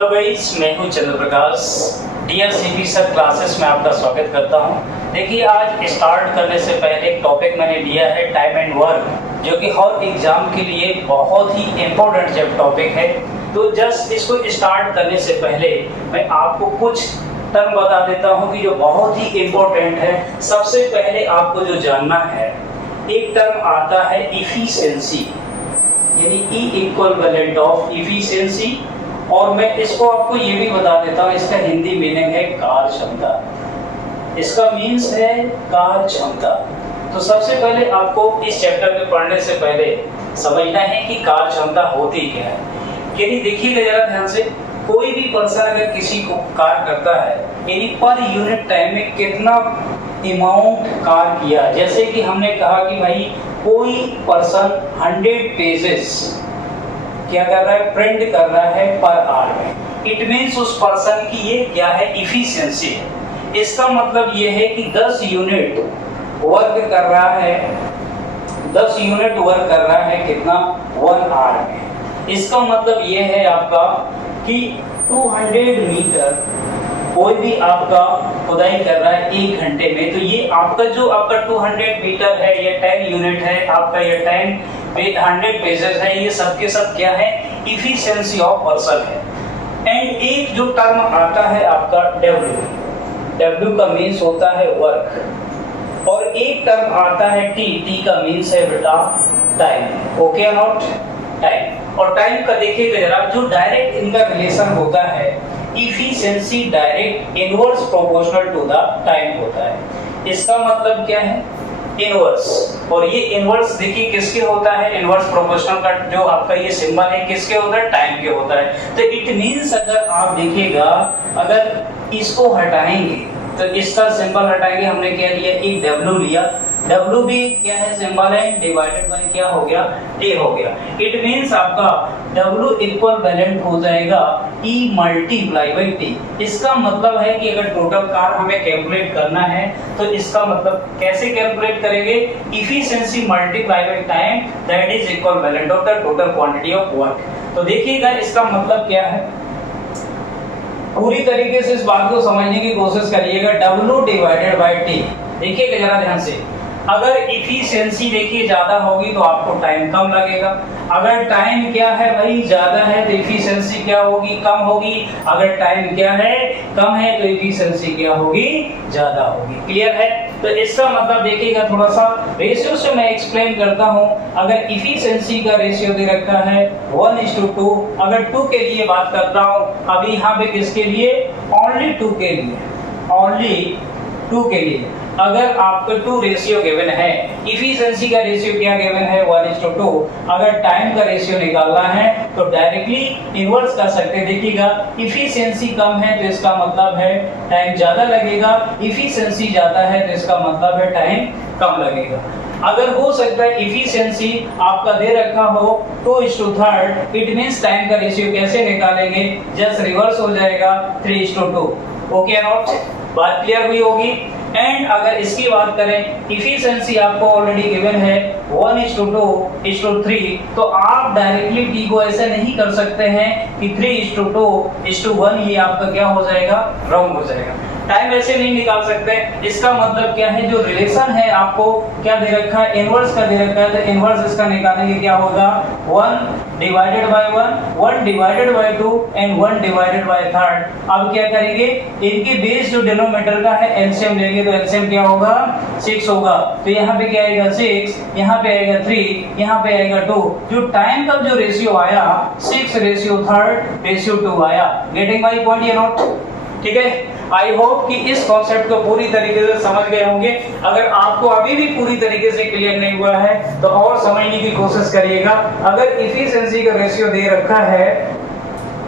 Hello guys, मैं हूं चंद्र प्रकाश। DSCP sir classes में आपका स्वागत करता हूं। देखिए, आज स्टार्ट करने से पहले एक टॉपिक मैंने लिया है टाइम एंड वर्क, जो कि हर एग्जाम के लिए बहुत ही इम्पोर्टेंट जब टॉपिक है। तो जस्ट इसको स्टार्ट करने से पहले मैं आपको कुछ टर्म बता देता हूं कि जो बहुत ही इम्पोर्टेंट है। सबसे पहले आपको जो जानना है, एक टर्म आता है इफिशिएंसी, यानी E equivalent of efficiency. और मैं इसको आपको ये भी बता देता हूँ, इसका हिंदी मीनिंग है कार्य क्षमता। इसका मीन्स है कार्य क्षमता। तो सबसे पहले आपको इस चैप्टर में पढ़ने से पहले समझना है कि कार्य क्षमता होती क्या है। यानी देखिएगा जरा ध्यान से, कोई भी पर्सन अगर किसी को कार्य करता है, यानी पर यूनिट टाइम में कितना अमाउंट कार्य किया। जैसे कि हमने कहा कि भाई कोई पर्सन 100 पेजेस क्या कर रहा है, प्रिंट कर रहा है पर आवर में। इट मीन्स उस पर्सन की ये क्या है, इफिशिएंसी है। इसका मतलब ये है कि 10 यूनिट वर्क कर रहा है, 10 यूनिट वर्क कर रहा है कितना, 1 आवर में। इसका मतलब ये है आपका कि 200 मीटर कोई भी आपका खुदाई कर रहा है 1 घंटे में। तो ये आपका जो आपका 200 मीटर है, ये 10 यूनिट है आपका, ये 100 पेजेस है, ये सब के सब क्या है, इफिशिएंसी ऑफ पर्सन है। एंड एक जो टर्म आता है आपका डब्ल्यू का मीन्स होता है वर्क, और एक टर्म आता है टी का मीन्स है बेटा टाइम। Okay not, time. और टाइम का देखिएगा जरा, जो डायरेक्ट इनका रिलेशन होता है, efficiency direct inverse proportional to the time होता है। इसका मतलब क्या है, इनवर्स। और ये इनवर्स देखिए किसके होता है, इनवर्स प्रोपोर्शनल का जो आपका ये सिंबल है किसके होता है, टाइम के होता है। तो इट मींस अगर आप देखिएगा, अगर इसको हटाएंगे तो इसका सिंबल हटाएंगे, हमने क्या लिया, एक डब्ल्यू लिया, डब्ल्यू भी क्या है, सिंबल है, डिवाइडेड बाय क्या हो गया, टी हो गया। इट मींस आपका डब्ल्यू इक्वल वैलेंट हो जाएगा ई मल्टीप्लाई बाय टी। इसका मतलब है कि अगर टोटल कार्य हमें कैलकुलेट करना है तो इसका मतलब कैसे कैलकुलेट करेंगे, efficiency multiply by time that is equivalent of the total quantity of work. तो देखिएगा इसका मतलब क्या है, पूरी तरीके से इस बात को समझने की कोशिश करिएगा। डब्ल्यू डिवाइडेड बाय टी, देखिएगा जरा ध्यान से, अगर इफिशिएंसी देखिए ज्यादा होगी तो आपको टाइम कम लगेगा। अगर टाइम क्या है भाई ज्यादा है तो इफिशिएंसी क्या होगी, कम होगी। अगर टाइम क्या है, कम है तो इफिशिएंसी क्या होगी, ज्यादा होगी। क्लियर है? तो इसका मतलब देखिएगा, थोड़ा सा रेशियो से मैं एक्सप्लेन करता हूं। अगर इफिशिएंसी का रेशियो दे रखा है 1:2, अगर 2 के लिए बात करता हूं, अभी यहाँ पे किसके लिए, ओनली 2 के लिए, ओनली 2 के लिए अगर आपका 2 रेशियो गिवन है, इफिशिएंसी का रेशियो क्या गिवन है, 1:2। अगर टाइम का रेशियो निकालना है तो डायरेक्टली इनवर्स कर सकते हैं। देखिएगा इफिशिएंसी कम है तो इसका मतलब है टाइम ज्यादा लगेगा, इफिशिएंसी ज्यादा है तो इसका मतलब है टाइम कम लगेगा। अगर हो सकता है इफिशिएंसी आपका दे रखा हो 2:3, इट मींस टाइम का रेशियो कैसे निकालेंगे, जस्ट रिवर्स हो जाएगा 3:2। ओके नॉट, बात क्लियर हुई होगी। एंड अगर इसकी बात करें, इफिशिएंसी आपको ऑलरेडी गिवन है 1:2:3, तो आप डायरेक्टली टी को ऐसे नहीं कर सकते हैं कि 3:2:1, ये आपका क्या हो जाएगा, रॉन्ग हो जाएगा। टाइम ऐसे नहीं निकाल सकते। इसका मतलब क्या है, जो रिलेशन है आपको क्या दे रखा है, इनवर्स का दे रखा है, तो इनवर्स इसका निकालेंगे क्या होगा, 1 divided by 1, 1 divided by 2 and 1 divided by 3। अब क्या करेंगे, इनके बेस जो डिनोमिनेटर का है एलसीएम लेंगे, तो एलसीएम क्या होगा, 6 होगा। तो यहाँ पे क्या आएगा 6, यहाँ पे आएगा 3, यहाँ पे आएगा 2। जो टाइम का जो रेशियो आया 6:3:2 आया। गेटिंग माय पॉइंट या नॉट? ठीक है, आई होप कि इस कॉन्सेप्ट को पूरी तरीके से समझ गए होंगे। अगर आपको अभी भी पूरी तरीके से क्लियर नहीं हुआ है तो और समझने की कोशिश करिएगा। अगर इफिशिएंसी का रेशियो दे रखा है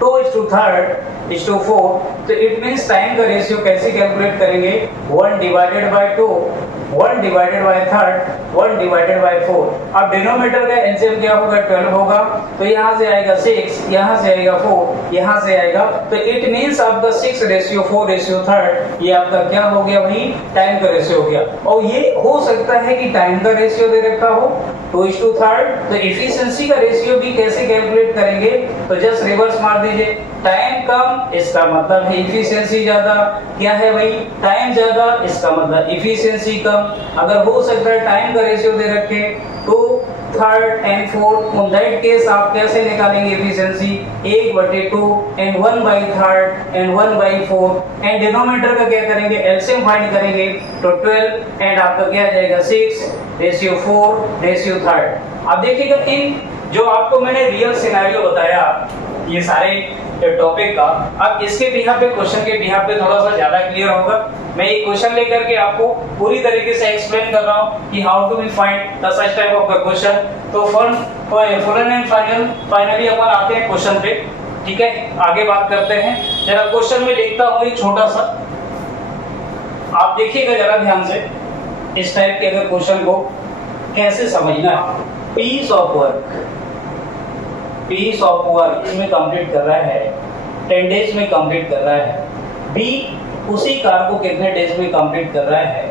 2:3:4, तो इट मींस टाइम का रेशियो कैसे कैलकुलेट करेंगे, 1 divided by 2 1 divided by third 1 divided by 4। अब डिनोमिनेटर का एलसीएम क्या होगा 12 होगा, तो यहाँ से आएगा 6, यहाँ से आएगा 4, यहाँ से आएगा, तो इट मींस आपका 6:4:3 ये आपका क्या हो गया भाई, टाइम का रेशियो हो गया। और ये हो सकता है कि टाइम का रेशियो दे रखा हो 2:3, तो एफिशिएंसी का रेशियो भी कैसे कैलकुलेट करेंगे, तो जस्ट रिवर्स मार दीजिए, टाइम कम इसका मतलब है एफिशिएंसी ज्यादा, क्या है भाई टाइम ज्यादा इसका मतलब एफिशिएंसी कम। अगर हो सकता है टाइम का रेशियो दे रखे तो third and fourth, in that case आप कैसे निकालेंगे efficiency 1/2 and 1/3 and 1/4 and denominator का क्या करेंगे एलसीएम फाइंड करेंगे, तो 12 एंड आपका क्या आ जाएगा 6:4:3। अब देखिएगा इन जो आपको मैंने रियल सिनेरियो बताया ये सारे टॉपिक का, अब इसके बिहाफ पे क्वेश्चन के बिहाफ पे थोड़ा सा ज्यादा क्लियर होगा। मैं एक क्वेश्चन लेकर के आपको पूरी तरीके से एक्सप्लेन कर रहा हूँ कि how to be find the such type of question. तो फुल एंड फाइनली अपन आते हैं क्वेश्चन पे, ठीक है, आगे बात करते हैं। जरा क्वेश्चन में लिखता हूँ एक छोटा सा, आप देखिएगा जरा ध्यान से इस टाइप के अगर क्वेश्चन को कैसे समझना है। पीस ऑफ वर्क इसमें कंप्लीट कर रहा है 10 डेज में कंप्लीट कर रहा है, बी उसी कार को कितने डेज में कंप्लीट कर रहा है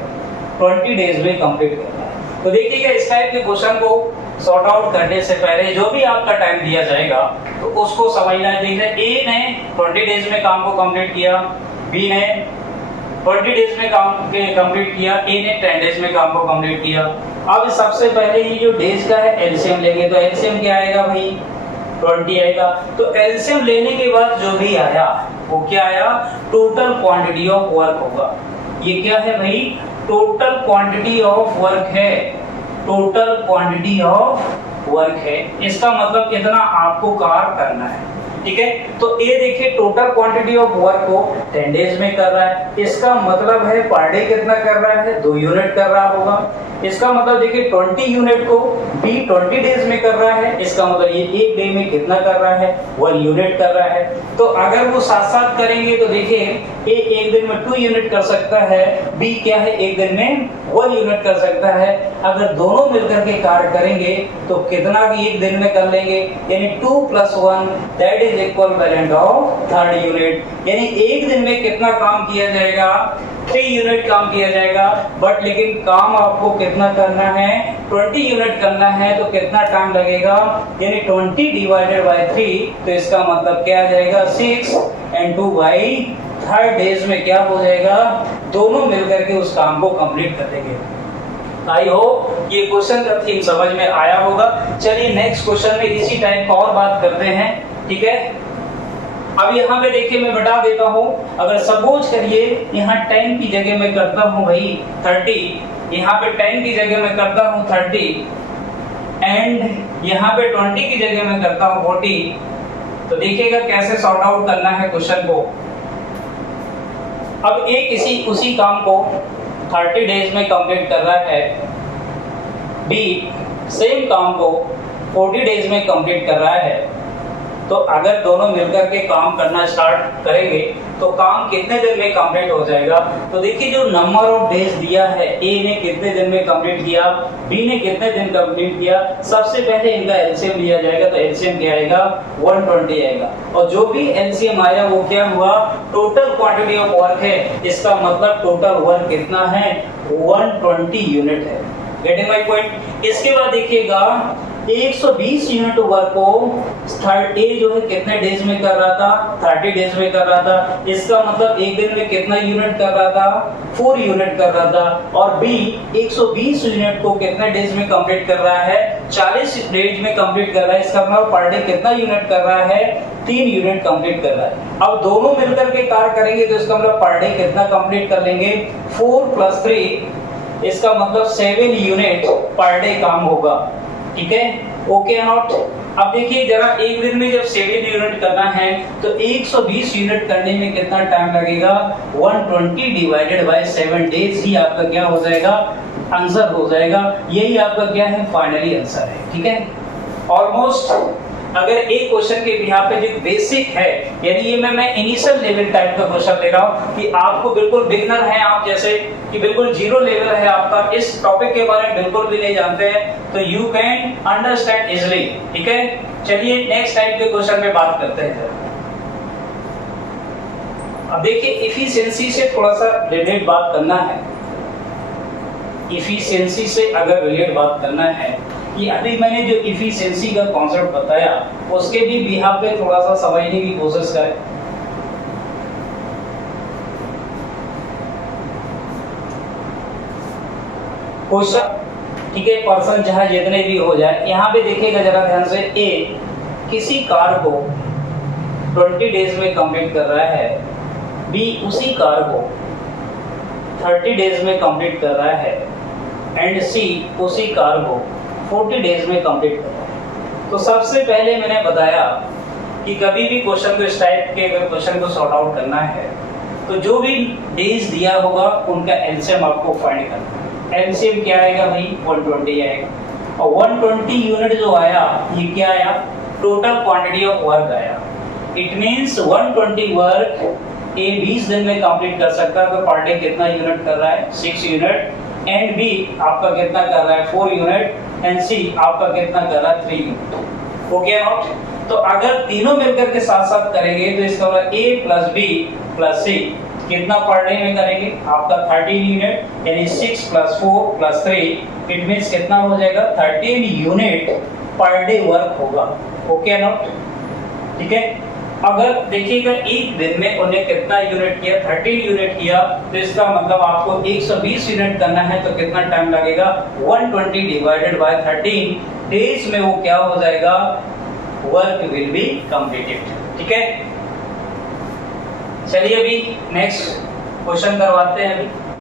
20 डेज में कंप्लीट कर रहा है। तो देखिएगा इस टाइप के क्वेश्चन को सॉर्ट आउट करने से पहले जो भी आपका टाइम दिया जाएगा तो उसको समझना है। देखिए ए ने 20 डेज में काम को कंप्लीट किया, बी ने 20 डेज में काम कंप्लीट किया, ए ने 10 डेज में काम को कंप्लीट किया। अब सबसे पहले ये जो डेज का है एलसीएम लेंगे, तो एलसीएम क्या आएगा भाई 20 आएगा। तो एलसीएम लेने के बाद जो भी आया वो क्या आया, टोटल क्वांटिटी ऑफ वर्क होगा। ये क्या है भाई, टोटल क्वांटिटी ऑफ वर्क है, टोटल क्वांटिटी ऑफ वर्क है। इसका मतलब कितना आपको कार्य करना है, ठीक है। तो ये देखिए टोटल क्वांटिटी ऑफ वर्क को 10 डेज में कर रहा है, इसका मतलब है पर डे कितना कर रहा है 2 यूनिट कर रहा होगा। इसका मतलब देखिए 20 यूनिट को बी 20 डेज में कर रहा है, इसका मतलब ये एक डे में कितना कर रहा है 1 यूनिट कर रहा है। तो अगर वो साथ साथ करेंगे तो देखिए ए एक दिन में 2 यूनिट कर सकता है, बी क्या है एक दिन में 1 यूनिट कर सकता है। अगर दोनों मिलकर के कार्य करेंगे तो कितना भी एक दिन में कर लेंगे, यानी 2 + 1 that is equivalent of 3rd unit. यानी एक दिन में कितना काम किया जाएगा 3 यूनिट काम किया जाएगा। बट लेकिन काम आपको कितना करना है 20 यूनिट करना है, तो कितना टाइम लगेगा, यानी 20 डिवाइडेड बाय 3, तो इसका मतलब क्या आ जाएगा 6 एंड 2/3 डेज में क्या हो जाएगा, दोनों मिलकर के उस काम को कंप्लीट कर देंगे। आई होप ये क्वेश्चन का थीम समझ में आया होगा। चलिए नेक्स्ट क्वेश्चन में इसी टाइप का और बात करते हैं, ठीक है। अब यहाँ पे देखिए मैं बता देता हूँ, अगर सपोज करिए यहाँ 10 की जगह मैं करता हूँ भाई 30, यहाँ पे 10 की जगह मैं करता हूँ 30 एंड यहाँ पे 20 की जगह मैं करता हूँ 40, तो देखिएगा कैसे सॉर्ट आउट करना है क्वेश्चन को। अब एक उसी काम को 30 डेज में कंप्लीट कर रहा है, बी सेम काम को 40 डेज में कंप्लीट कर रहा है। तो अगर दोनों मिलकर के काम करना स्टार्ट करेंगे तो काम कितने दिन में कंप्लीट हो जाएगा। तो देखिए जो नंबर ऑफ डेज दिया है, ए ने कितने दिन में कंप्लीट किया, बी ने कितने दिन कंप्लीट किया, सबसे पहले इनका एलसीएम लिया जाएगा। तो एलसीएम क्या आएगा 120 आएगा, और जो भी एलसीएम आया वो क्या हुआ टोटल क्वांटिटी ऑफ वर्क है। इसका मतलब टोटल वर्क कितना है 120 यूनिट है। Getting my point. इसके बाद देखिएगा 120 यूनिट वर्क को थर्ड ए जो है कितने डेज में कर रहा था 30 डेज में कर रहा था। इसका मतलब एक दिन में कितना यूनिट कर रहा था 4 यूनिट कर रहा था। और बी 120 यूनिट को कितने डेज में कंप्लीट कर रहा है 40 डेज में कंप्लीट कर रहा है। इसका मतलब पर डे कितना यूनिट कर रहा है 3 यूनिट कंप्लीट कर रहा है। अब दोनों मिलकर के कार्य करेंगे तो इसका मतलब पर डे कितना कंप्लीट कर लेंगे 4 + 3, इसका मतलब 7 यूनिट पर डे काम होगा। ठीक है, ओके नॉट। अब देखिए जरा एक दिन में जब 7 यूनिट करना है तो 120 यूनिट करने में कितना टाइम लगेगा 120 डिवाइडेड बाय 7 डेज ही आपका क्या हो जाएगा आंसर हो जाएगा। यही आपका क्या है फाइनली आंसर है। ठीक है, ऑलमोस्ट अगर एक क्वेश्चन के बिहाफ पे जो बेसिक है, यानी ये मैं इनिशियल लेवल टाइप का क्वेश्चन ले रहा हूँ कि आपको बिल्कुल बिगनर है आप जैसे कि बिल्कुल जीरो लेवल है आपका, इस टॉपिक के बारे में बिल्कुल भी नहीं जानते हैं, तो यू कैन अंडरस्टैंड इजिली। ठीक है, चलिए नेक्स्ट टाइप के क्वेश्चन पे बात करते हैं। अब देखिए इफिशिएंसी से थोड़ा सा रिलेटेड बात करना है। इफिशिएंसी से अगर रिलेटेड बात करना है कि अभी मैंने जो इफिशिएंसी का कॉन्सेप्ट बताया उसके भी बिहाफ पे थोड़ा सा समझने की कोशिश करें। क्वेश्चन ठीक है, पर्सन जहां जितने भी हो जाए, यहाँ पे देखिएगा जरा ध्यान से। ए किसी कार को 20 डेज में कंप्लीट कर रहा है, बी उसी कार को 30 डेज में कंप्लीट कर रहा है, एंड सी उसी कार को 40 डेज में कंप्लीट कर रहा है। तो सबसे पहले मैंने बताया कि कभी भी क्वेश्चन को इस टाइप के अगर क्वेश्चन को सॉर्ट आउट करना है तो जो भी डेज दिया होगा उनका एलसीएम आपको फाइंड करना है। एलसीएम क्या आएगा भाई, 120 आएगा। और 120 यूनिट जो आया ये क्या आया, टोटल क्वांटिटी ऑफ वर्क आया। इट मींस 120 वर्क ए 20 दिन में कंप्लीट कर सकता है, तो पर डे कितना यूनिट कर रहा है, 6 यूनिट, एंड बी आपका कितना कर रहा है, 4 यूनिट, एंड सी आपका कितना कर रहा है, 3 यूनिट। Okay not? तो अगर तीनों मिलकर के साथ साथ करेंगे तो इसका मतलब ए प्लस बी प्लस सी कितना पर डे में करेंगे, आपका 13 यूनिट, यानी 6 प्लस 4 प्लस 3, इट मींस कितना हो जाएगा, 13 यूनिट पर डे वर्क होगा। Okay not? ठीक है, अगर देखिएगा एक दिन में उन्हें कितना यूनिट किया, 13 यूनिट किया, तो इसका मतलब आपको 120 यूनिट करना है, तो कितना टाइम लगेगा, 120 डिवाइडेड बाय 13 डेज में वो क्या हो जाएगा, वर्क विल बी कंप्लीटेड। ठीक है, चलिए अभी नेक्स्ट क्वेश्चन करवाते हैं। अभी